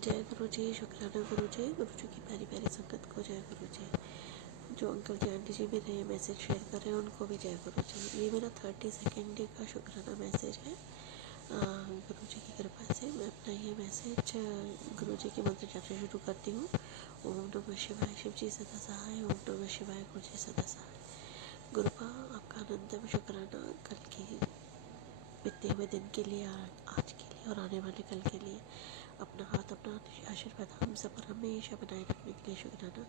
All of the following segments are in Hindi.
जय गुरु जी, शुक्राना गुरु जी की प्यारी प्यारी संगत को जय गुरु जी। जो अंकल जी आंटी जी मेरे ये मैसेज शेयर कर रहे हैं उनको भी जय गुरु जी। ये मेरा 32nd डे का शुक्राना मैसेज है। गुरु जी की कृपा से मैं अपना ये मैसेज गुरु जी के मंत्र जाप से शुरू करती हूँ। ओम नमः शिवाय, शिव जी सदा सहाय। ओम नमः शिवाय, गुरु जी सदा सहाय। गुरुपा आपका अनंतम शुक्राना कल के बीते हुए दिन के लिए, आज के लिए और आने वाले कल के लिए। अपना हाथ, अपना आशीर्वाद हम सब पर हमेशा बनाए रखने के लिए शुक्राना।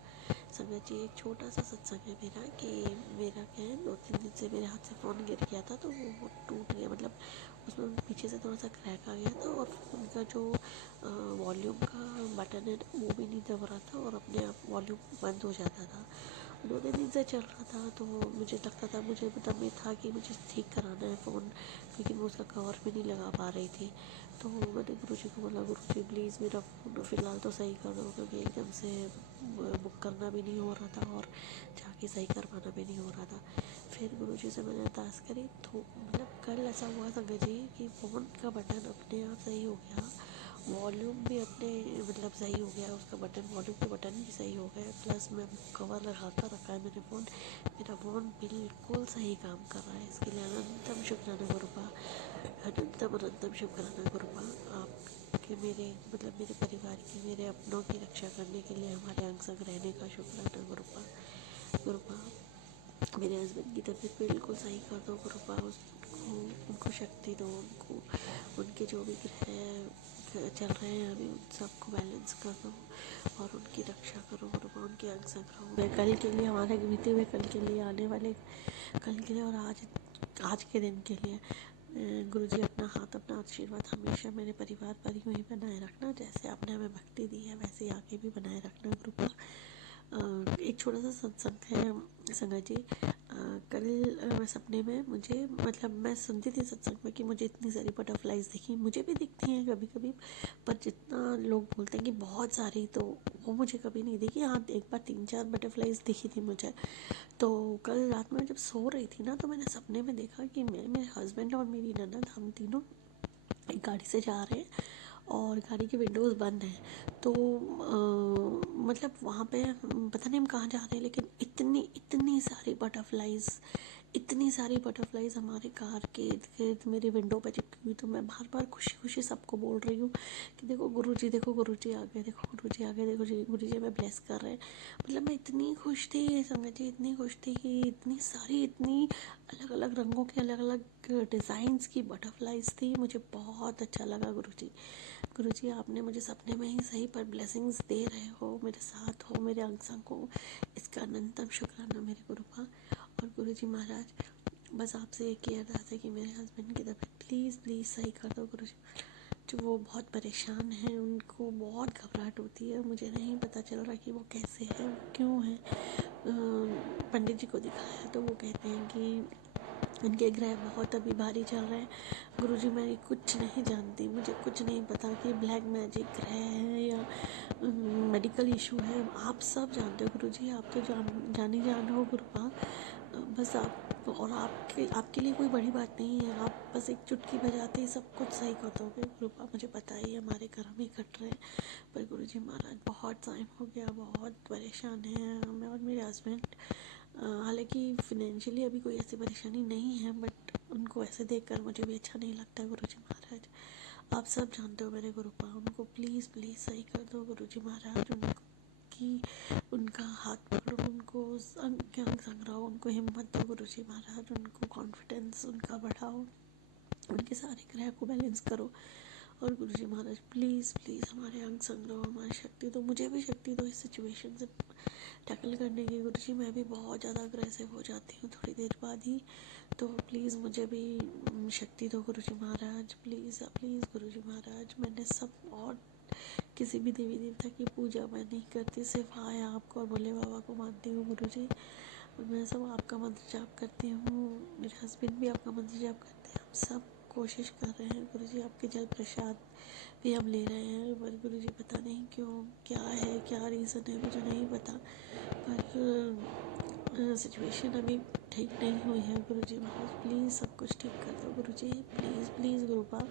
संगत जी, एक छोटा सा सत्संग है मेरा कि मेरा क्या है, 2-3 दिन से मेरे हाथ से फ़ोन गिर गया था तो वो टूट गया, मतलब उसमें पीछे से थोड़ा सा क्रैक आ गया था और फ़ोन का जो वॉल्यूम का बटन है ना वो भी नहीं दब रहा था और अपने आप वॉल्यूम बंद हो जाता था। 2-3 दिन से चल रहा था तो मुझे लगता था, मुझे दम में था कि मुझे ठीक कराना है फ़ोन, लेकिन मैं उसका कवर भी नहीं लगा पा रही थी। तो मैंने गुरु जी को बोला, गुरु जी प्लीज़ मेरा फ़ोन फ़िलहाल तो सही कर दो, क्योंकि एकदम से बुक करना भी नहीं हो रहा था और जाके सही करवाना भी नहीं हो रहा था। फिर गुरु जी से मैंने अरदास करी तो मतलब कल ऐसा हुआ संगत जी कि फ़ोन का बटन अपने आप सही हो गया, वॉल्यूम भी अपने मतलब सही हो गया, उसका बटन, वॉल्यूम का बटन भी सही हो गया, प्लस मैं कवर लगा कर रखा है मैंने फ़ोन। मेरा फ़ोन बिल्कुल सही काम कर रहा है। इसके लिए अनंतम शुक्राना गुरुपा, अनंतम अनंतम शुक्राना गुरुपा। आपके मेरे मतलब मेरे परिवार की, मेरे अपनों की रक्षा करने के लिए, हमारे अंग संग रहने का शुक्राना गुरुपा। गुरुपा मेरे हस्बैंड की तबीयत बिल्कुल सही कर दो गुरुपा, उसको उनको शक्ति दो, उनको उनके जो भी ग्रह चल रहे हैं अभी उन सबको बैलेंस कर दो और उनकी रक्षा करो गुरुपा, उनके अंग संग रहो। कल के लिए, हमारे बीते हुए कल के लिए, आने वाले कल के लिए और आज के दिन के लिए गुरु जी अपना हाथ, अपना आशीर्वाद हमेशा मेरे परिवार पर यूँ ही बनाए रखना। जैसे आपने हमें भक्ति दी है वैसे ही आगे भी बनाए रखना गुरुपा। एक छोटा सा सत्संग है संगत जी। कल मैं सपने में, मुझे मतलब मैं सुनती थी सत्संग में कि मुझे इतनी सारी बटरफ्लाइज दिखी, मुझे भी दिखती हैं कभी कभी, पर जितना लोग बोलते हैं कि बहुत सारी, तो वो मुझे कभी नहीं दिखी। हाँ, एक बार 3-4 बटरफ्लाइज दिखी थी मुझे। तो कल रात में जब सो रही थी ना तो मैंने सपने में देखा कि मैं, मेरे हस्बैंड और मेरी ननद, हम तीनों एक गाड़ी से जा रहे हैं और गाड़ी की विंडोज़ बंद हैं। तो मतलब वहाँ पे पता नहीं हम कहाँ जा रहे हैं, लेकिन इतनी इतनी सारी बटरफ्लाइज, इतनी सारी बटरफ्लाइज हमारे कार के इर्द गिर्द मेरी विंडो पे चिपकी हुई। तो मैं बार बार खुशी खुशी सबको बोल रही हूँ कि देखो गुरुजी, देखो गुरुजी आ गए, देखो गुरुजी आ गए, देखो जी गुरुजी हमें ब्लेस कर रहे हैं। मतलब मैं इतनी खुश थी संगत जी, इतनी खुश थी कि इतनी सारी, इतनी अलग अलग रंगों की, अलग अलग डिज़ाइंस की बटरफ्लाइज थी। मुझे बहुत अच्छा लगा गुरुजी आपने मुझे सपने में ही सही पर ब्लेसिंग्स दे रहे हो, मेरे साथ हो, मेरे अंग संग हो। इसका अनंतम शुक्राना मेरे गुरुपा। और गुरुजी महाराज, बस आपसे एक ही अरदास है कि मेरे हस्बैंड की तबीयत प्लीज़ प्लीज़ सही कर दो गुरुजी। जो वो बहुत परेशान हैं, उनको बहुत घबराहट होती है, मुझे नहीं पता चल रहा कि वो कैसे हैं, वो क्यों हैं। पंडित जी को दिखाया तो वो कहते हैं कि उनके ग्रह बहुत अभी भारी चल रहे हैं। गुरुजी मैं कुछ नहीं जानती, मुझे कुछ नहीं पता कि ब्लैक मैजिक ग्रह है या मेडिकल इशू है। आप सब जानते हो गुरुजी, आप तो जानी जान हो गुरुपा। बस आप, और आपके लिए कोई बड़ी बात नहीं है, आप बस एक चुटकी बजाते ही सब कुछ सही कर दोगे गुरुपा। मुझे पता ही है हमारे कर्म ही कट रहे हैं, पर गुरुजी महाराज बहुत टाइम हो गया, बहुत परेशान हैं मैं और मेरे हस्बैंड। हालांकि फिनेंशियली अभी कोई ऐसी परेशानी नहीं है, बट उनको ऐसे देखकर मुझे भी अच्छा नहीं लगता गुरुजी महाराज। आप सब जानते हो मेरे गुरुपा, उनको प्लीज़ प्लीज़ सही कर दो गुरुजी महाराज। उनका हाथ पकड़ो, उनको अंग संग रहो, उनको हिम्मत दो गुरुजी महाराज, उनको कॉन्फिडेंस उनका बढ़ाओ, उनके सारे ग्रह को बैलेंस करो। और गुरुजी महाराज प्लीज़ प्लीज़ हमारे अंग संग रहो, हमारी शक्ति दो, मुझे भी शक्ति दो इस सिचुएशन से टैकल करने की गुरुजी। मैं भी बहुत ज़्यादा अग्रेसिव हो जाती हूँ थोड़ी देर बाद ही, तो प्लीज़ मुझे भी शक्ति दो गुरुजी महाराज, प्लीज़ प्लीज़ गुरुजी महाराज। मैंने सब और किसी भी देवी देवता की पूजा मैं नहीं करती, सिर्फ आय आपको और भोले बाबा को मानती हूँ गुरुजी। मैं सब आपका मंत्र जाप करती हूँ, मेरे हस्बैंड भी आपका मंत्र जाप करते हैं, हम सब कोशिश कर रहे हैं गुरुजी। आपके जल प्रसाद भी हम ले रहे हैं, पर गुरुजी पता नहीं क्यों, क्या है, क्या रीज़न है मुझे नहीं पता, पर सिचुएशन अभी ठीक नहीं हुई है गुरुजी महाराज। प्लीज़ सब कुछ ठीक कर दो गुरुजी, प्लीज़ प्लीज़ गुरुपा।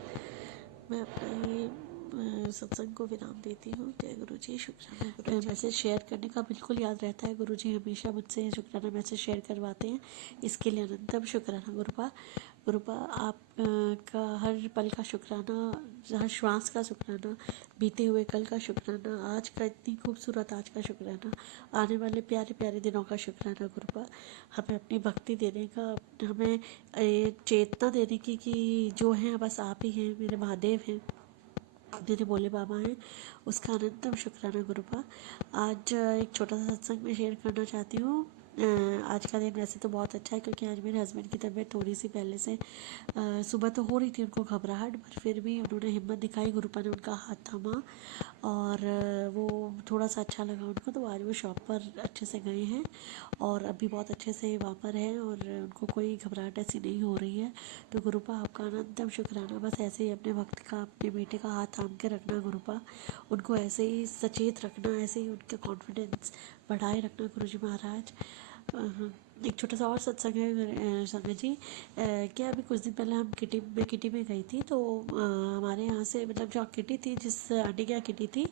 मैं अपना ये सत्संग को विराम देती हूँ। जय गुरु जी, शुक्राना गुरु जी। मैसेज शेयर करने का बिल्कुल याद रहता है, गुरु जी हमेशा मुझसे शुक्राना मैसेज शेयर करवाते हैं, इसके लिए अनंतम शुक्राना गुरुपा। गुरुपा आप का हर पल का शुक्राना, हर श्वास का शुक्राना, बीते हुए कल का शुक्राना, आज का इतनी खूबसूरत आज का शुक्राना, आने वाले प्यारे प्यारे दिनों का शुक्राना गुरुपा। हमें अपनी भक्ति देने का, हमें चेतना देने की कि जो है बस आप ही हैं, मेरे महादेव हैं, मेरे भोले बाबा हैं, उसका अनंतम शुक्राना गुरुपा। आज एक छोटा सा सत्संग में शेयर करना चाहती हूँ। आज का दिन वैसे तो बहुत अच्छा है, क्योंकि आज मेरे हस्बैंड की तबीयत थोड़ी सी पहले से सुबह तो हो रही थी उनको घबराहट, पर फिर भी उन्होंने हिम्मत दिखाई, गुरुपा ने उनका हाथ थामा और वो थोड़ा सा अच्छा लगा उनको, तो आज वो शॉप पर अच्छे से गए हैं और अभी बहुत अच्छे से वहाँ पर हैं और उनको कोई घबराहट ऐसी नहीं हो रही है। तो गुरुपा आपका अनंतम शुक्राना, बस ऐसे ही अपने वक्त का, अपने बेटे का हाथ थाम के रखना गुरुपा, उनको ऐसे ही सचेत रखना, ऐसे ही उनका कॉन्फिडेंस बढ़ाए रखना गुरुजी महाराज। एक छोटा सा और सत्संग है संगत जी। क्या अभी कुछ दिन पहले हम किटी में गई थी, तो हमारे यहाँ से मतलब जो किटी थी, जिस आंटी के यहाँ किटी थी,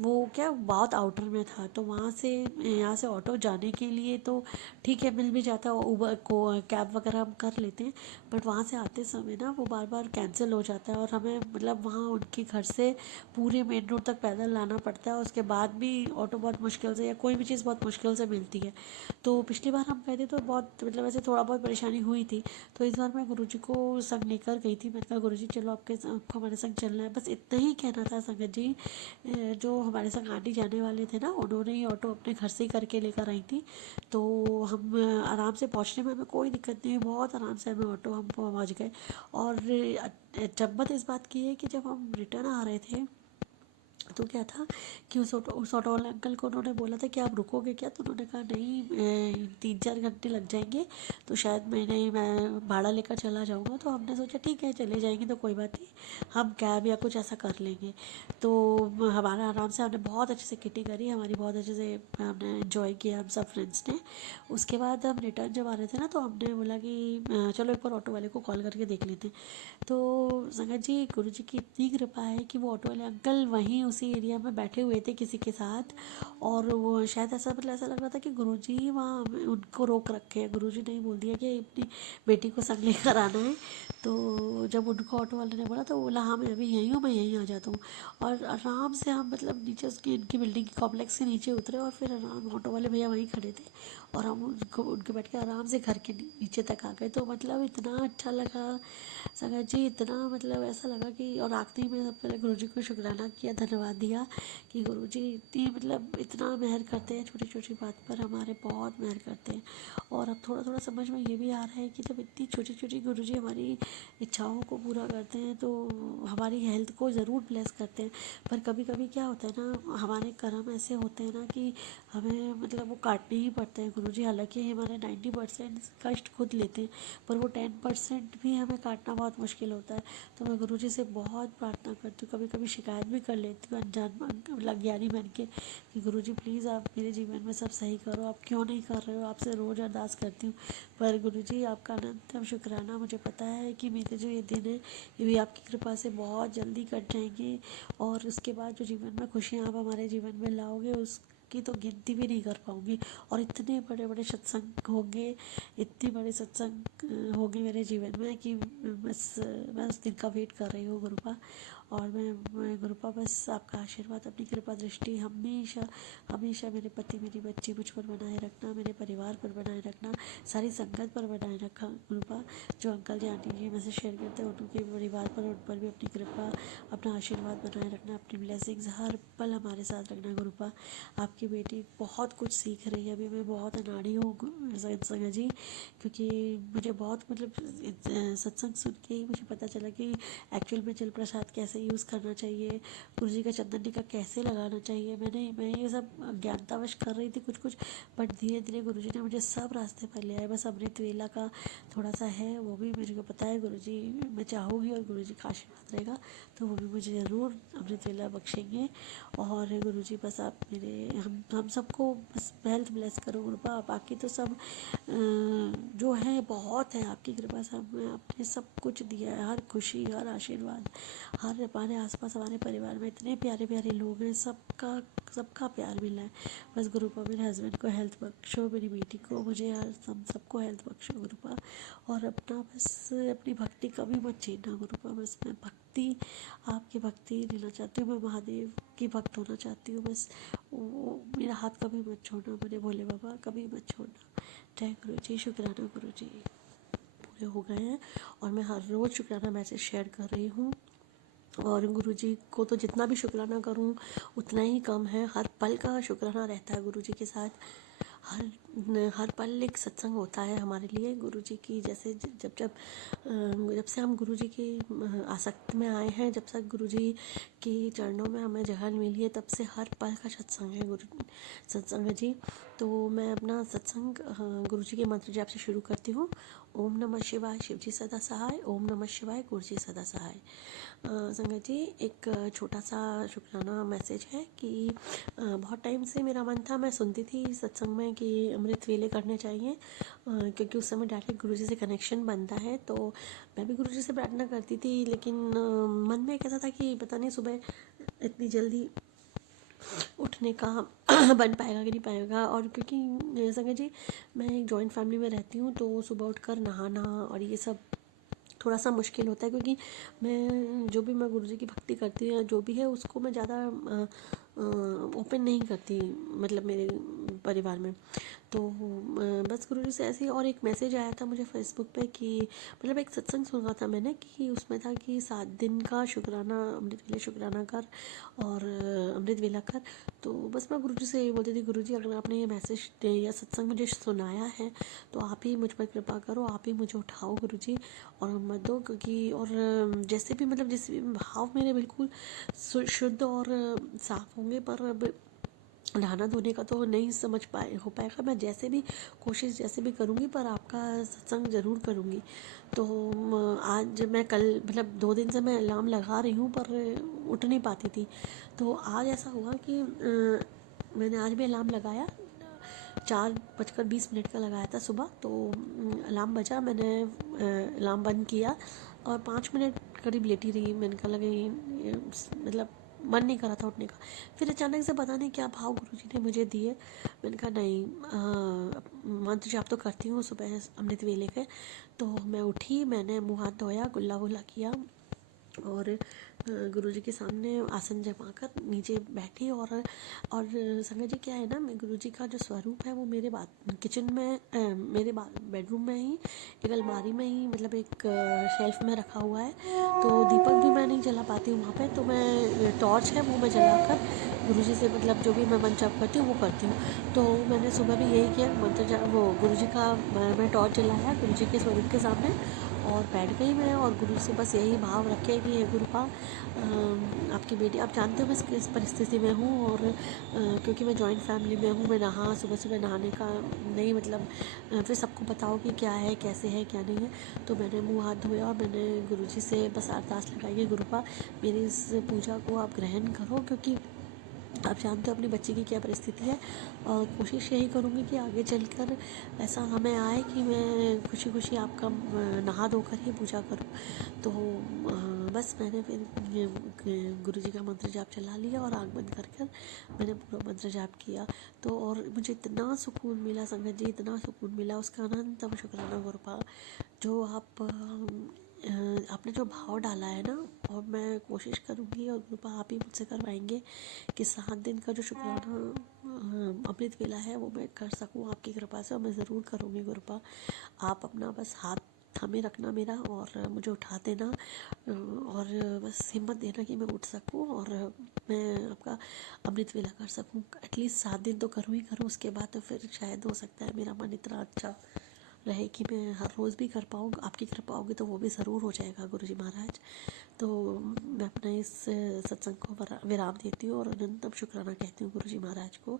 वो क्या बहुत आउटर में था, तो वहाँ से यहाँ से ऑटो जाने के लिए तो ठीक है मिल भी जाता है, उबर को कैब वगैरह हम कर लेते हैं, बट वहाँ से आते समय ना वो बार बार कैंसिल हो जाता है और हमें मतलब वहाँ उनके घर से पूरे मेन रोड तक पैदल लाना पड़ता है, उसके बाद भी ऑटो बहुत मुश्किल से या कोई भी चीज़ बहुत मुश्किल से मिलती है। तो पिछली बार हम गए थे तो बहुत मतलब ऐसे थोड़ा बहुत परेशानी हुई थी, तो इस बार मैं गुरुजी को संग लेकर गई थी। मैंने कहा गुरुजी चलो आपको हमारे संग चलना है, बस इतना ही कहना था संगत जी। जो हमारे संग आंटी जाने वाले थे ना, उन्होंने ही ऑटो अपने घर से ही करके लेकर आई थी, तो हम आराम से पहुँचने में हमें कोई दिक्कत नहीं हुई, बहुत आराम से हमें ऑटो हम पहुँच गए। और चम्मत इस बात की है कि जब हम रिटर्न आ रहे थे तो क्या था कि उस ऑटो वाले अंकल को उन्होंने बोला था कि आप रुकोगे क्या, तो उन्होंने कहा नहीं 3-4 घंटे लग जाएंगे, तो शायद मैं भाड़ा लेकर चला जाऊँगा। तो हमने सोचा ठीक है चले जाएंगे तो कोई बात नहीं, हम कैब या कुछ ऐसा कर लेंगे। तो हमारा आराम से हमने बहुत अच्छे से किटी करी, हमारी बहुत अच्छे से हमने इन्जॉय किया हम सब फ्रेंड्स ने। उसके बाद हम रिटर्न जब आ रहे थे ना, तो हमने बोला कि चलो एक बार ऑटो वाले को कॉल करके देख लेते हैं। तो संगत जी गुरु जी की इतनी कृपा है कि वो ऑटो वाले अंकल वहीं उसी एरिया में बैठे हुए थे किसी के साथ, और वो शायद ऐसा मतलब ऐसा लग रहा था कि गुरुजी वहाँ उनको रोक रखे हैं, गुरुजी ने ही बोल दिया कि अपनी बेटी को संग लेकर आना है। तो जब उनको ऑटो वाले ने बोला तो बोला हाँ मैं अभी यहीं हूँ, मैं यहीं आ जाता हूँ। और आराम से हम मतलब नीचे उसकी इनकी बिल्डिंग की कॉम्प्लेक्स के नीचे उतरे और फिर आराम ऑटो वाले भैया वहीं खड़े थे और हम उनके बैठ के आराम से घर के नीचे तक आ गए। तो मतलब इतना अच्छा लगा संगत जी, इतना मतलब ऐसा लगा कि, और आखिरी में सब पहले गुरुजी को शुक्राना किया, धन्यवाद दिया कि गुरुजी इतनी मतलब इतना मेहर करते हैं, छोटी छोटी बात पर हमारे बहुत मेहर करते हैं। और अब थोड़ा थोड़ा समझ में ये भी आ रहा है कि जब इतनी छोटी छोटी गुरुजी हमारी इच्छाओं को पूरा करते हैं तो हमारी हेल्थ को ज़रूर ब्लेस करते हैं। पर कभी कभी क्या होता है ना, हमारे कर्म ऐसे होते हैं ना कि हमें मतलब वो काटने ही पड़ते हैं गुरुजी, हालांकि हमारे 90% कष्ट खुद लेते हैं, पर वो 10% भी हमें काटना बहुत मुश्किल होता है। तो मैं गुरुजी से बहुत प्रार्थना करती हूँ, कभी कभी शिकायत भी कर लेती हूँ अनजान मतलब ज्ञानी बन के कि गुरुजी प्लीज़ आप मेरे जीवन में सब सही करो, आप क्यों नहीं कर रहे हो, आपसे रोज़ अरदास करती हूँ। पर गुरुजी आपका अनंतम शुक्राना, मुझे पता है कि मेरे जो ये दिन है ये भी आपकी कृपा से बहुत जल्दी कट जाएंगे, और उसके बाद जो जीवन में खुशियाँ आप हमारे जीवन में लाओगे उसकी तो गिनती भी नहीं कर पाऊँगी। और इतने बड़े बड़े सत्संग होंगे, इतने बड़े सत्संग होंगे मेरे जीवन में कि बस मैं उस दिन का वेट कर रही हूँ गुरुपा। और मैं गुरुपा बस आपका आशीर्वाद, अपनी कृपा दृष्टि हमेशा हमेशा मेरे पति मेरी बच्ची मुझ पर बनाए रखना, मेरे परिवार पर बनाए रखना, सारी संगत पर बनाए रखा गुरुपा। जो अंकल जी आंटी जी मैसेज शेयर करते हैं उनके परिवार पर, उन पर भी अपनी कृपा अपना आशीर्वाद बनाए रखना, अपनी ब्लेसिंग्स हर पल हमारे साथ रखना गुरुपा। आपकी बेटी बहुत कुछ सीख रही है, अभी मैं बहुत अनाड़ी हूँ संगत जी, क्योंकि मुझे बहुत मतलब सत्संग सुन के ही मुझे पता चला कि एक्चुअल में जल प्रसाद कैसे यूज़ करना चाहिए, गुरुजी का चंदन टीका कैसे लगाना चाहिए। मैं ये सब ज्ञानतावश कर रही थी कुछ कुछ, बट धीरे धीरे गुरुजी ने मुझे सब रास्ते पर ले आए। बस अमृत वेला का थोड़ा सा है, वो भी मुझे को पता है गुरुजी, मैं चाहूँगी और गुरुजी का आशीर्वाद रहेगा तो वो भी मुझे ज़रूर अमृत वेला बख्शेंगे। और गुरुजी बस आप मेरे हम सबको बस हेल्थ ब्लेस करो गुरुपा, बाकी तो सब जो है बहुत है, आपकी कृपा से हमें आपने सब कुछ दिया है, हर खुशी हर आशीर्वाद हर हमारे आसपास हमारे परिवार में इतने प्यारे प्यारे लोग हैं, सबका प्यार मिला है। बस गुरुपा मेरे हस्बैंड को हेल्थ बख्शो, मेरी बेटी को, मुझे यार सबको हेल्थ बख्शो गुरुपा। और अपना बस अपनी भक्ति कभी मत छीनना गुरुपा। बस मैं भक्ति, आपकी भक्ति लेना चाहती हूँ, मैं महादेव की भक्त होना चाहती हूँ। बस वो मेरा हाथ कभी मत छोड़ना, मेरे भोले बाबा कभी मत छोड़ना। जय गुरु जी, शुक्राना गुरु जी। पूरे हो गए हैं और मैं हर रोज़ शुक्राना मैसेज शेयर कर रही हूँ। और गुरुजी को तो जितना भी शुक्राना करूँ उतना ही कम है। हर पल का शुक्राना रहता है गुरुजी के साथ। हर पल एक सत्संग होता है हमारे लिए गुरुजी की। जैसे जब से हम गुरुजी की आसक्ति में आए हैं, जब से गुरुजी के चरणों में हमें जगह मिली है, तब से हर पल का सत्संग है सत्संग है जी। तो मैं अपना सत्संग गुरुजी के मंत्र जाप से शुरू करती हूँ। ओम नमः शिवाय, शिव जी सदा सहाय। ओम नमः शिवाय, गुरु जी सदा सहाय। संगत जी, एक छोटा सा शुक्राना मैसेज है कि बहुत टाइम से मेरा मन था, मैं सुनती थी सत्संग में कि अमृत वेले करने चाहिए, क्योंकि उस समय डायरेक्ट गुरुजी से कनेक्शन बनता है। तो मैं भी गुरुजी से प्रार्थना करती थी, लेकिन मन में कैसा था कि पता नहीं सुबह इतनी जल्दी उठने का बन पाएगा कि नहीं पाएगा। और क्योंकि संगत जी, मैं एक जॉइंट फैमिली में रहती हूँ, तो सुबह उठकर नहाना और ये सब थोड़ा सा मुश्किल होता है, क्योंकि मैं गुरुजी की भक्ति करती हूँ, जो भी है उसको मैं ज़्यादा ओपन नहीं करती, मतलब मेरे परिवार में। तो बस गुरुजी से ऐसे ही। और एक मैसेज आया था मुझे फेसबुक पे कि मतलब एक सत्संग सुना था मैंने कि उसमें था कि 7 दिन का शुक्राना, अमृत वेले शुक्राना कर और अमृत वेला कर। तो बस मैं गुरुजी से ये बोलती थी, गुरुजी अगर आपने ये मैसेज या सत्संग मुझे सुनाया है तो आप ही मुझ पर कृपा करो, आप ही मुझे उठाओ गुरुजी, और मत दो। क्योंकि और जैसे भी मतलब जिस भी भाव मेरे बिल्कुल शुद्ध और साफ होंगे, पर अब नहाना धोने का तो नहीं हो पाएगा। मैं जैसे भी कोशिश जैसे भी करूँगी, पर आपका सत्संग ज़रूर करूँगी। तो आज मैं कल मतलब 2 दिन से मैं अलार्म लगा रही हूँ, पर उठ नहीं पाती थी। तो आज ऐसा हुआ कि मैंने आज भी अलार्म लगाया, 4:20 का लगाया था सुबह। तो अलार्म बजा, मैंने अलार्म बंद किया और 5 मिनट करीब लेटी रही। मैंने कहा लगे मतलब मन नहीं करा था उठने का। फिर अचानक से पता नहीं क्या भाव गुरुजी ने मुझे दिए। मैंने कहा नहीं, मंत्र जाप तो करती हूँ सुबह अमृत वेले के। तो मैं उठी, मैंने मुँह हाथ धोया, कुल्ला वुल्ला किया और गुरुजी के सामने आसन जमाकर नीचे बैठी। और संगत जी क्या है ना, गुरुजी का जो स्वरूप है वो मेरे किचन में, मेरे बेडरूम में ही एक अलमारी में ही, मतलब एक शेल्फ में रखा हुआ है। तो दीपक भी मैं नहीं जला पाती हूँ वहाँ पे, तो मैं टॉर्च है वो मैं जलाकर गुरुजी से मतलब जो भी मैं मंत्र जाप करती हूँ वो करती हूँ। तो मैंने सुबह भी यही किया, मंत्र जाप वो गुरुजी का मैं टॉर्च जलाया गुरुजी के स्वरूप के सामने और बैठ गई मैं। और गुरु से बस यही भाव रखे कि हे गुरुपा, आपकी बेटी, आप जानते हो मैं किस परिस्थिति में हूँ। और क्योंकि मैं जॉइंट फैमिली में हूँ, मैं सुबह सुबह नहाने का नहीं, मतलब फिर सबको बताओ कि क्या है, कैसे है, क्या नहीं है। तो मैंने मुँह हाथ धोया और मैंने गुरुजी से बस अरदास लगाई कि गुरुपा मेरी इस पूजा को आप ग्रहण करो, क्योंकि आप जानते हो अपनी बच्ची की क्या परिस्थिति है। और कोशिश यही करूँगी कि आगे चलकर ऐसा हमें आए कि मैं खुशी खुशी आपका नहा धोकर ही पूजा करूँ। तो बस मैंने फिर गुरुजी का मंत्र जाप चला लिया और आँख बंद कर मैंने पूरा मंत्र जाप किया। तो और मुझे इतना सुकून मिला संगत जी, इतना सुकून मिला, उसका अनंतम शुक्राना गुरुपा। जो आपने जो भाव डाला है ना, और मैं कोशिश करूँगी और गुरुपा आप ही मुझसे करवाएंगे कि 7 दिन का जो शुक्राना अमृत वेला है वो मैं कर सकूँ आपकी कृपा से। और मैं ज़रूर करूँगी गुरुपा। आप अपना बस हाथ थामे रखना मेरा और मुझे उठा देना और बस हिम्मत देना कि मैं उठ सकूँ और मैं आपका अमृत वेला कर सकूँ। एटलीस्ट 7 दिन तो करूँ ही करूँ, उसके बाद तो फिर शायद हो सकता है मेरा मन इतना अच्छा रहे कि मैं हर रोज़ भी कर पाऊँ। आपकी कृपा होगी तो वो भी ज़रूर हो जाएगा गुरुजी महाराज। तो मैं अपना इस सत्संग को विराम देती हूँ और अनंतम शुक्राना कहती हूँ गुरुजी महाराज को।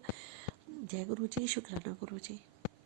जय गुरु जी, शुक्राना गुरु जी।